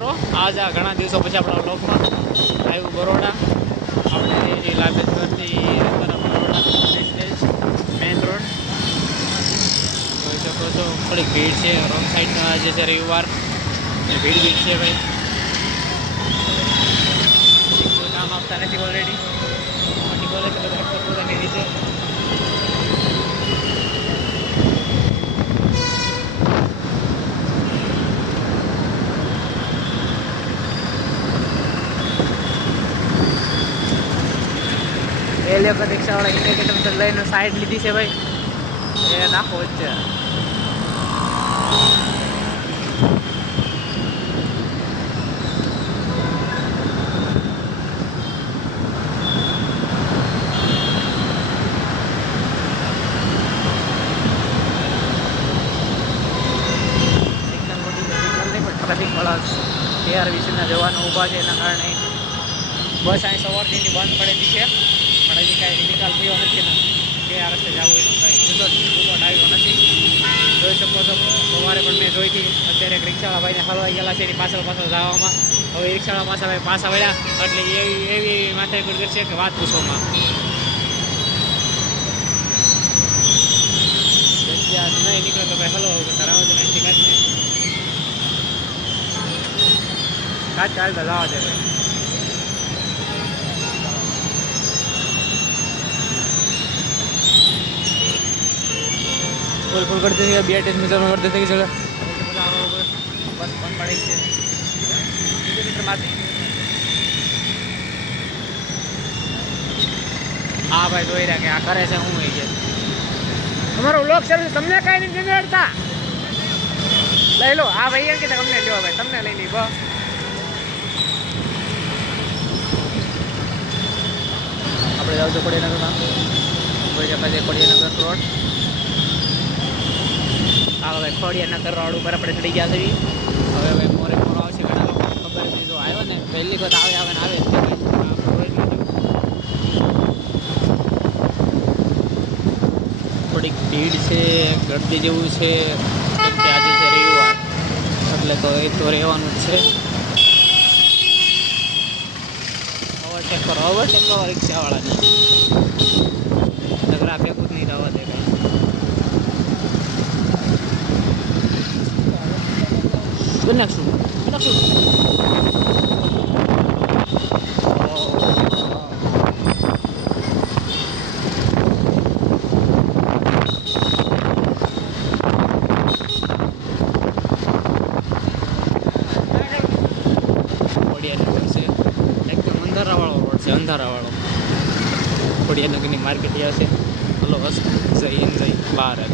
आज आ घना दिवसों પછી આપણા વ્લોગમાં આવ્યું બરોડા આપણે લાભેશ્વરથી તરફ બરોડા મેઇન રોડ જોઈ શકો છો. થોડીક ભીડ છે રોંગ સાઈડમાં આજે છે રવિવાર ને ભીડ છે ભાઈ. કોઈ કામ આપતા નથી ઓલરેડી મોટી કોલેજ પોતાની રીતે रेलवे पर रिक्शा वाला इंडिकेटर लઈને साइड લીધી છે ભાઈ એ નાખો વચ્ચે. એકદમ મોટી ટ્રાફિક વાળા KRVCના જવાનો ઊભા છે એના કારણે બસ અહીં સવારથી બંધ પડેલી છે પણ હજી કાંઈ નિકાલ થયો નથી ને કે આ રસ્તે જવું એનું કાંઈ રિપોર્ટ આવ્યો નથી. જોઈ શકો છો સવારે પણ મેં જોઈ હતી. અત્યારે એક રિક્ષાવાળા ભાઈને હલવાઈ ગયેલા છે એની પાછળ જવામાં. હવે રિક્ષાવાળા પાછા ભાઈ પાછા વળ્યા એટલે એવી માથાકૂટ કરશે કે વાત પૂછોમાં. નહીં નીકળે તો ભાઈ હલવા કરતા રાવ તો નથી કાચ ચાલતા જવા દે ભાઈ. फुल फुल करते थे BRTS में जमा करते थे कि जगह बस बंद पड़ी है किलोमीटर मारते. हाँ भाई જોઈ રહ્યા કે આ કરે છે હું કે તમારો વ્લોગ સર્વિસ તમને કાંઈ નથી જણાડતા લઈ લો. આ ભાઈ એમ કે તમને લ્યો ભાઈ તમને લઈ લી બસ. આપણે જાવ તો કોડીનગરમાં કોઈ જગ્યાએ કોડીનગર રોડ. હા ભાઈ ખોડિયાનગર રોડ ઉપર આપણે ચડી ગયા છે. હવે ભાઈ મોરે મોરો આવશે ઘણા લોકો ખબર નથી. જો આવ્યો ને પહેલી વખત આવે ને આવે થોડીક ભીડ છે ગળદી જેવું છે કેમ કે આજે છે રવિવાર એટલે તો એ તો રહેવાનું જ છે. ઓવરટેક કરો રિક્ષાવાળાને નગરા ભેગું જ નહીં રહેવા દે કાંઈ. બનાવશું ખોડિયાનગર છે એકદમ અંધારાવાળો રોડ છે. અંધારાવાળો ખોડિયાનગરની માર્કેટ આવશે. હલો જય હિન્દ જય ભારત.